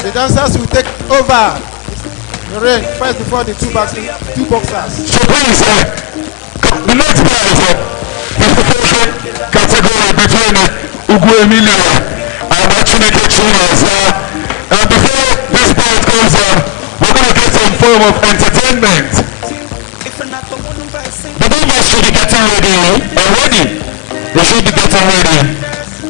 The dancers will take over the ring first before the two boxers. So please, the next part is the category between Ugu Emilia and Chineke Chinas. And before this part goes on, we're going to get some form of entertainment. The members should be getting ready already. They should be getting ready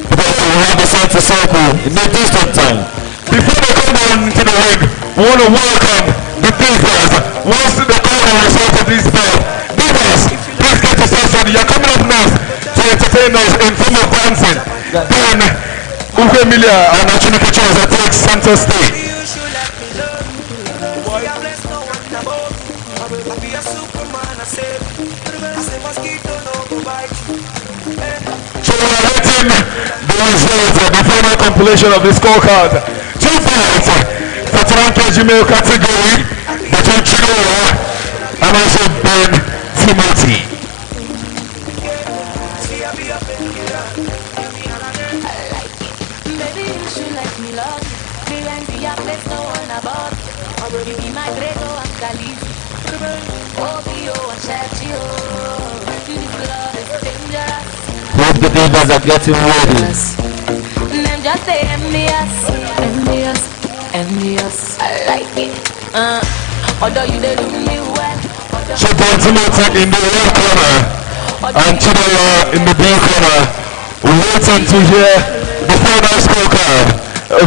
because we have a side to circle in no distant time. Before they come on into the ring, we want to welcome the divas. Once they come on result of this belt, divas, please get yourselves ready. You're coming up next to entertain us in form of dancing. Then Ugu Emilia and Chineke Chinas take center stage. The results of the final compilation of the scorecard. 2 points for Taranka Jimeo category between Chigowa and also Ben Timothy. Baby, you should let me love you. Me and the place no one about. Already be my Grego and Khaleesi. Obio and Sergio. This love is dangerous. Hope the divas are getting ready. Them just say envious, envious, envious. I like it. Although you they do me well. So Ben Timothy in the red corner and Chigowa in the blue corner. We're waiting to hear the final scorecard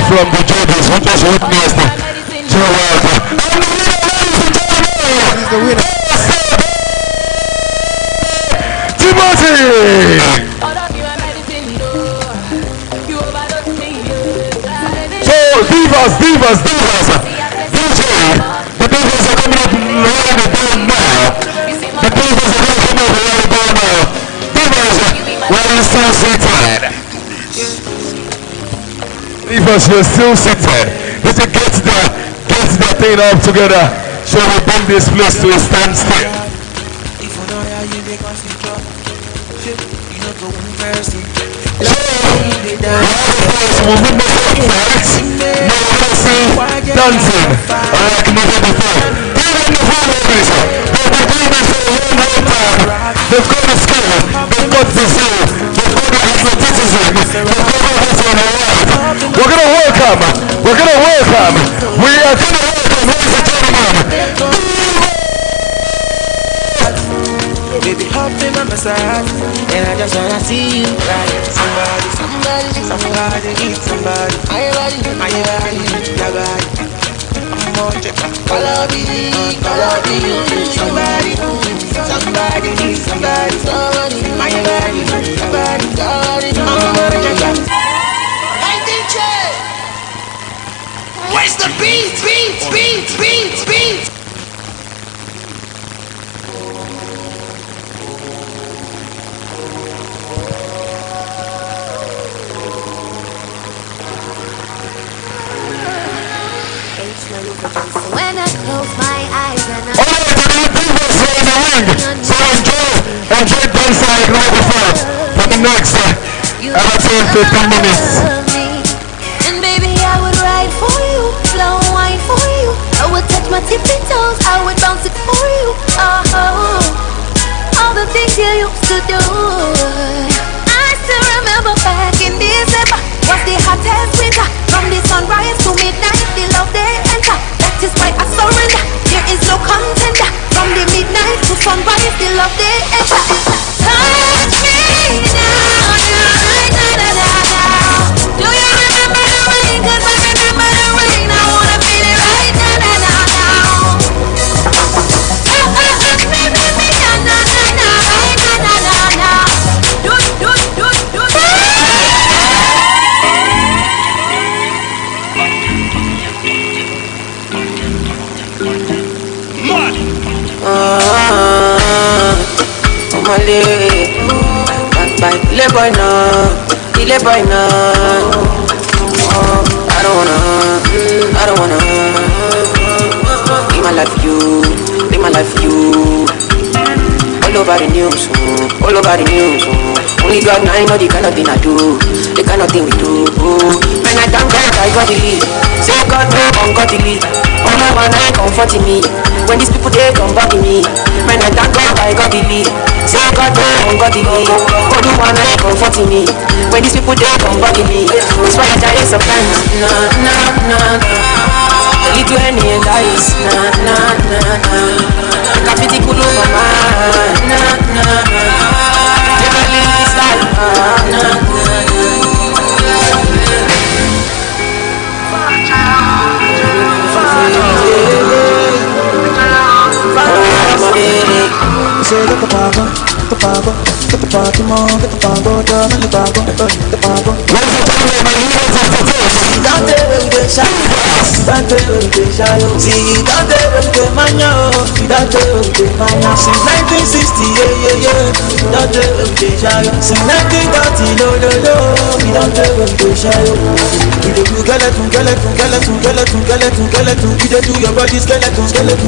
from the judges who just witnessed Chigowa. And the winner, ladies and gentlemen, He's the winner. Timothy! So, divas. DJ, the divas are coming up around the door now. The divas are going to come up around the door now. Divas, we're still seated. Divas, you're still seated. Let's get the thing up together. So we bring this place to a standstill. Dancing like never before. Even the foreigners, they've been doing this for a long time. They've got the skill, they've got the zeal, they've got the athleticism, they've got the hustle on the right. We're gonna welcome, ladies and gentlemen. Baby, hop in my massage, and I just wanna see you right. Somebody, need somebody. My body, your body. I'm on check. Follow me, somebody need somebody. My body, your body. I'm on check. Hey DJ, where's the beat? When I close my eyes and I So enjoy dancing like never before for the next 15 minutes. And baby, I would ride for you, slow wine for you. I would touch my tippy toes, I would bounce it for you. All the things you used to do. I still remember back in December was the hottest winter. From the sunrise to midnight, the love they enter. That is why I surrender. There is no contender. From the midnight to sunrise, the love they enter. Touch me now. Do you remember the rain? 'Cause I remember the rain. I wanna feel it right now. Boy, no. I don't wanna. Live my life for you. All over the news, Only God knows the kind of thing I do, the kind of thing we do. When I thank God, I got the lead. Say godly. All I want I comforting me. When these people they come back me, man I thank God I got believe. Say God don't godly. All I want I comforting me. When these people they come back me, that's why I die sometimes. Nah. Little any and ice. Nah. Kapiti kulu mama. Nah. Never leave this life. Nah. Say get the pago, get the party more, get the pago, down in the pago, the pago. Don't tell them they shy, don't tell them they shy. See, don't tell them they mania, don't tell them they mania. Since 1960, yeah. Don't tell them they shy. Since 1930, no. Don't tell them they shy. We do skeleton. We do your body skeleton. We do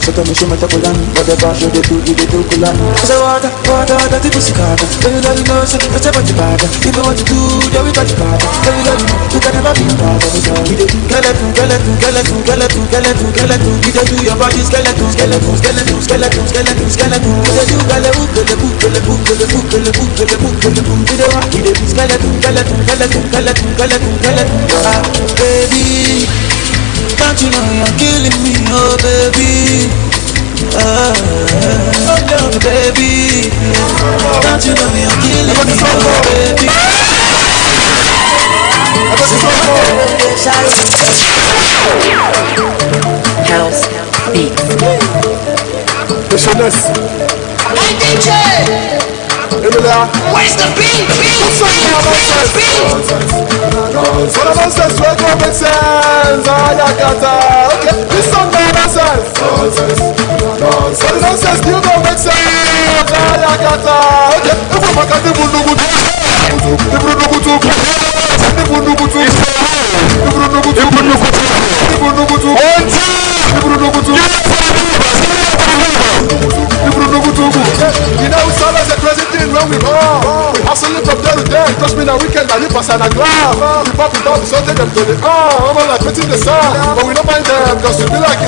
so tell me show me the plan, but the bash you do plan. So water, that the pussy card. Everybody knows it, that's about the bad. People want to do, yeah we got the card. Everybody know, you can never be a part of it. We do skeleton. We do your body skeleton. We do baby, don't you know you're killing me, oh baby. Oh no, baby, don't you know you're killing me, oh baby. House beat. Hey DJ, where's the beat? So the nonsense will go make sense. Okay, this song don't make sense. So the nonsense still don't make sense. Okay, if we make a you know it's always a crazy thing when we go. We hustle from day to day. Trust me, now weekend I live as an aggrave. We pop it up, so take them to the I'm like putting the sun, but we don't mind them, cause we be like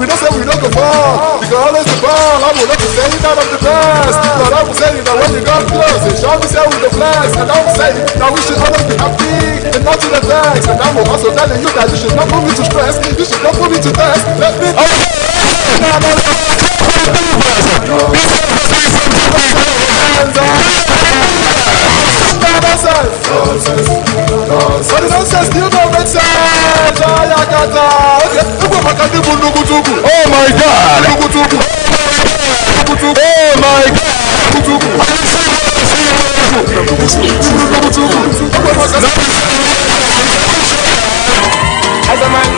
we don't say we don't go far. We go always the ball. I will let you say it out of the best. But I will say that when you got close, it shall be say with the flags. And I will say that we should always be happy and not to the thanks. And I will also telling you that you should not put me to stress. You should not put me to test. Let me so the nonsense still don't make sense. Oh my God! Oh my God! As a man,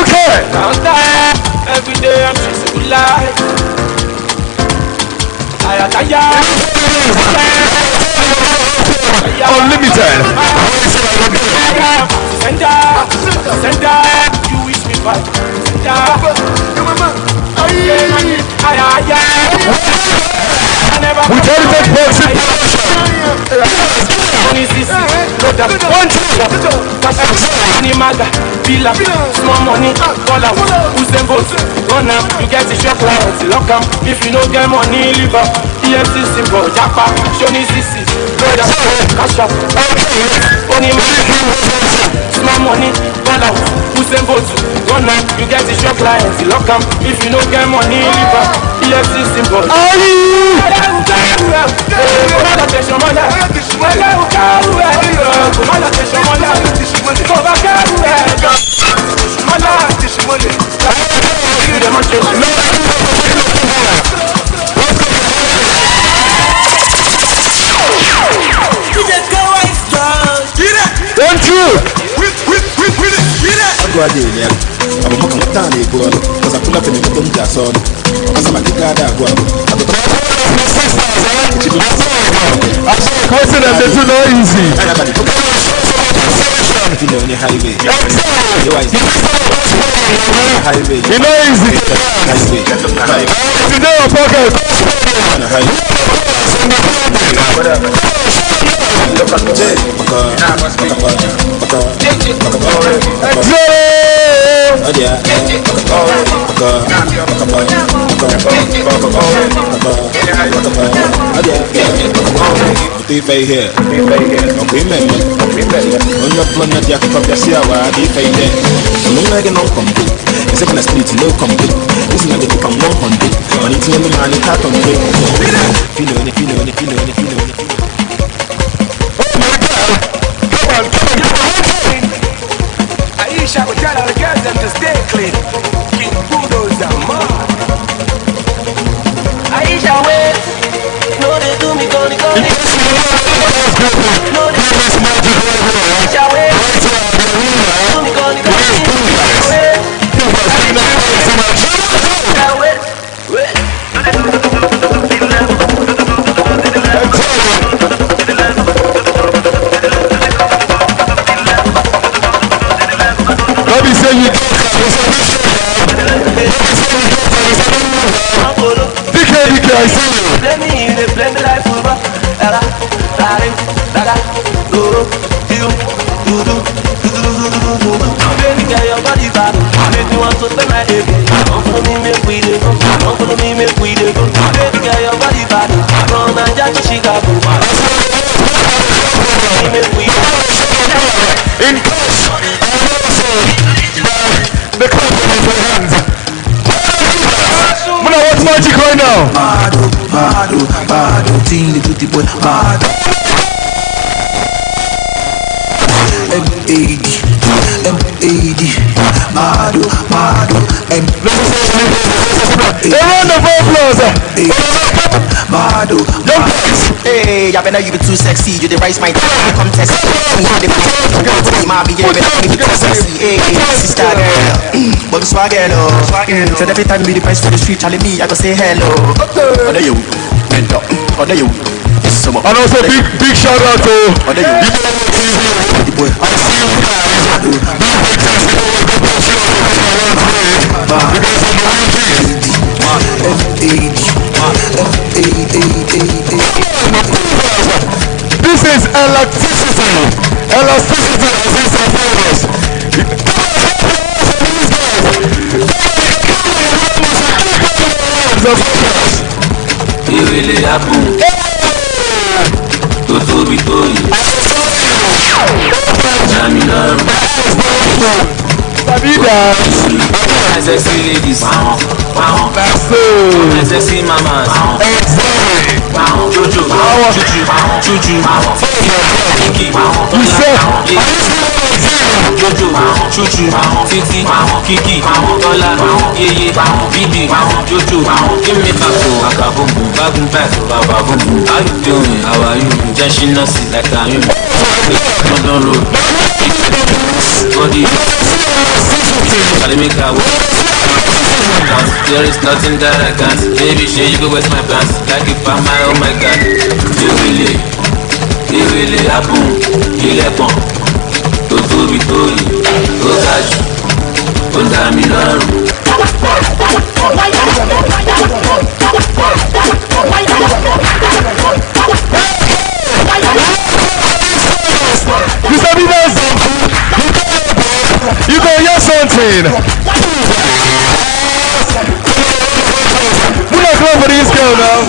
okay. Every day I'm chasing good life. Unlimited. Sender, you wish me back. We tell you that small money, call out, who's them votes? Run up, you get the shop clients, lock up. If you don't get money, leave up. EFC symbol, Japa, Shoni CC, brother, cash up. Only small money, call out, who's them votes? Run up, you get the shop clients, lock up. If you don't get money, leave up. EFC symbol. Don't you? Go again, yeah. I'm a muck down here, because I pull up in the bottom gas on. As I'm a guy that go. I saw a question and they do not easy. on the highway. Highway. You know easy. Highway. You know your pocket. On the highway. Pay here. Okay, man. On your plan that you can copy, see how I pay there. No making no complete. It's a street, no complete. This is not the people I'm 100. On it, the man, it's hard on me. Feeling it. Aisha, we tell all the girls them to stay clean. Keep bulldozer, man. Aisha, wait. No, they do me, go. Let me say you DK, I see you. Play me like football. Baby girl, your body bad. Make me want to spend my day. Don't follow me, make we dey go. Baby girl, your body bad. From Nigeria to Chicago. Make we In the club in your hands. When I watch Magic right now. Bado, ting the duty boy, bado. M-A-D, bado, A round of applause. bado. Hey, I better you be too sexy. You the rise my contest. Sexy, hey, sister girl. But swag hello. So every time we the price for the street, telling me I go say hello. Other you, other you. And also big shout out to the boy. I see you This is elasticity. Elasticity is in us. It really happened. To be told. Jamila. Sexy ladies. Sexy mamas. Jojo. Chuchu. Jojo, Chuchu, Titi, Kiki, Dola, Yeye, Bibi, Jojo, give me back to Akabumbu, back to Bababumbu. How you doing? How are you? Just she not see like I'm in London Road. Body, shall I make a there is nothing that I can't. Baby, sure you go waste my pants. Like if I'm my, oh my God. It really happened. Il est bon. Tó tóbi tó yìí, tó ga jù, tó dá mi lọ́rùn. Mr. Bivas, you go hear something. We're not going for this girl now.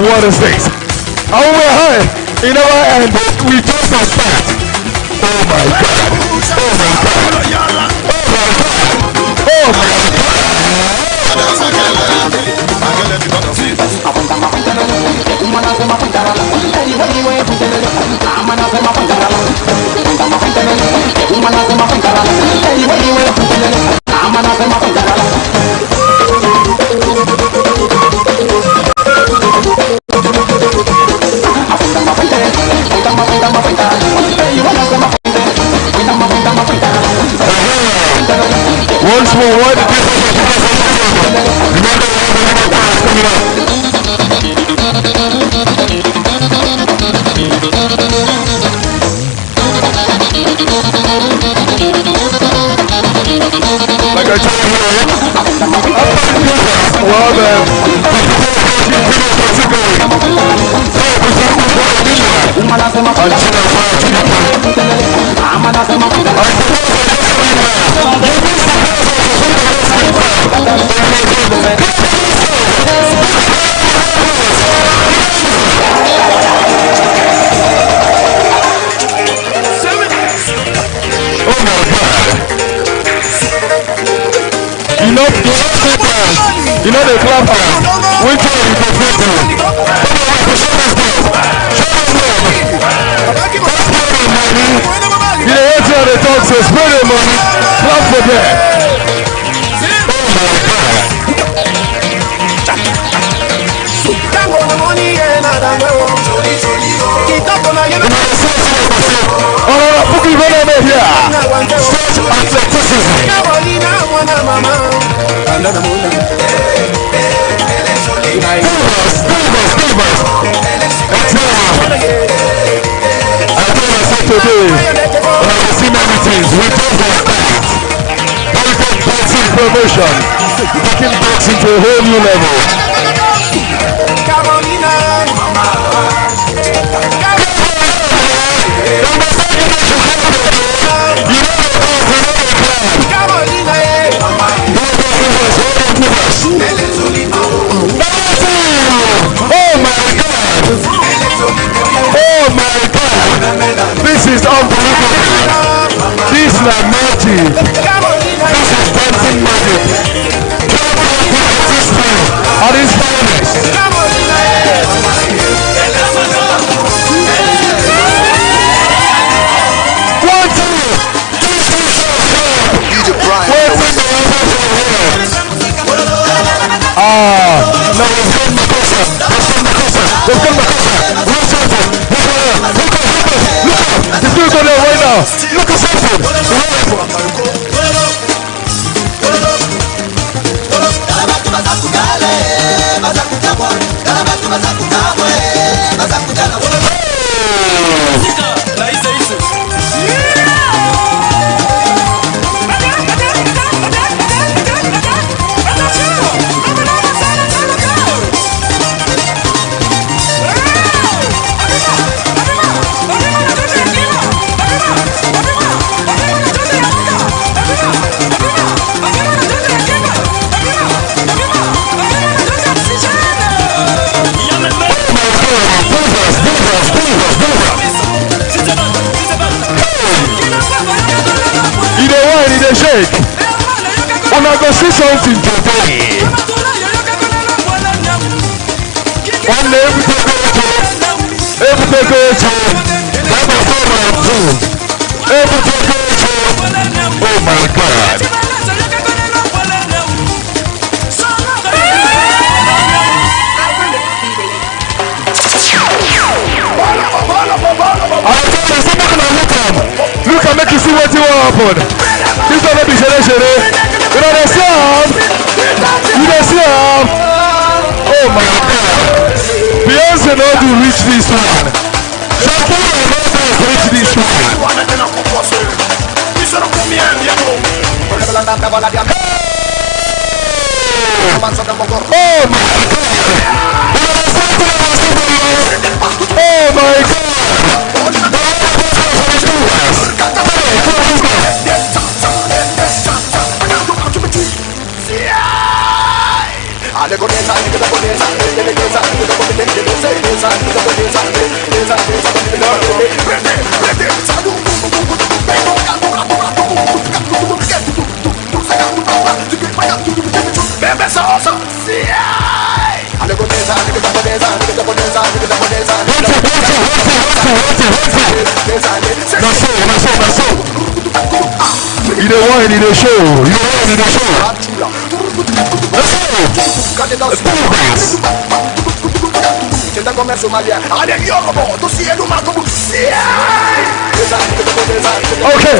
What is this? Oh my God! In our hand, we just a start. Oh my God! Oh my God! Oh my once more, what did you like I told you, well then, you know the club house. Which one you prefer to? You know what's how they talk, so spread the money. Clap for that. Oh no, no, Pookie, run over here. Such athleticism. Today, I've seen many things. We talk about boxing promotion, taking boxing to a whole new level. Oh my God! Oh my God! This is unbelievable. This is like magic. This is dancing magic. At its finest. One, two. No, let's go Makosa. Let's go Makosa. He's doing good right now. Look at something. Shake. When I go see something today. One day every day oh my God. Look and make you see what you want happen. This don't be shere. You know they see him. You don't see him. Oh my God. Beyonce know to reach this one. Shakira know to reach this one. Oh my God. Oh my God. You don't want it in the show. You don't want it in the show. Let's go. Let's go, guys. Okay.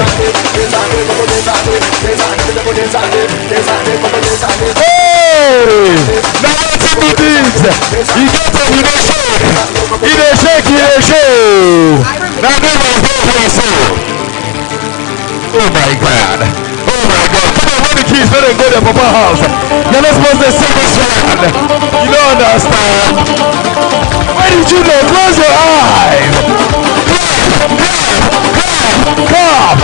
Hey! Now let's do this. You get them, you don't shake. You don't shake, you don't show. Now this one's going for yourself. Oh my God. Oh my God. Come on, run the keys. Let them go to Papa house. You're not supposed to sing this one. You don't understand. Why did you know? Close your eyes. Come.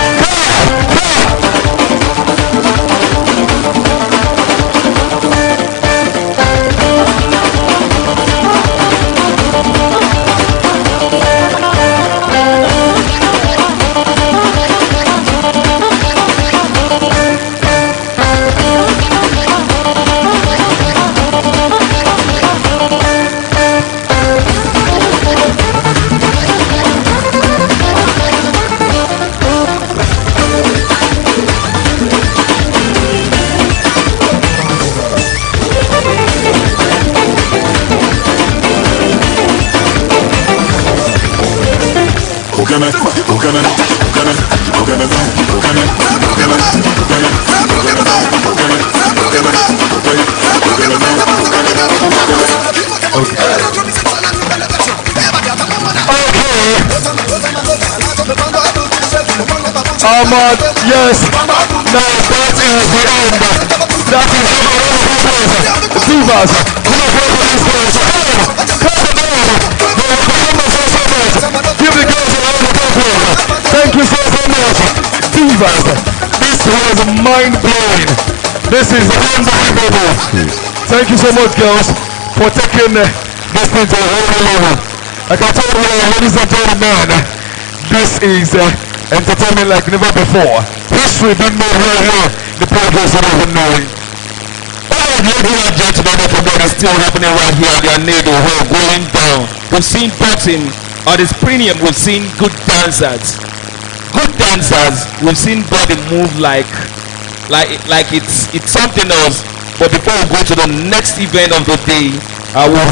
Yes, now that is the end. That is the Divas. Give the girls a round of applause. Thank you so much. Divas, this was mind-blowing. This is unbelievable. Thank you so much, girls, for taking this thing to a whole level. Like I told you, ladies and gentlemen, this is entertainment like never before. History being made right here. The progress of even knowing. Alright, ladies and gentlemen, I forgot it's still happening right here at the Anedo Hall, going down. We've seen boxing at its premium. We've seen good dancers. Good dancers. We've seen body move like it's something else. But before we go to the next event of the day, I will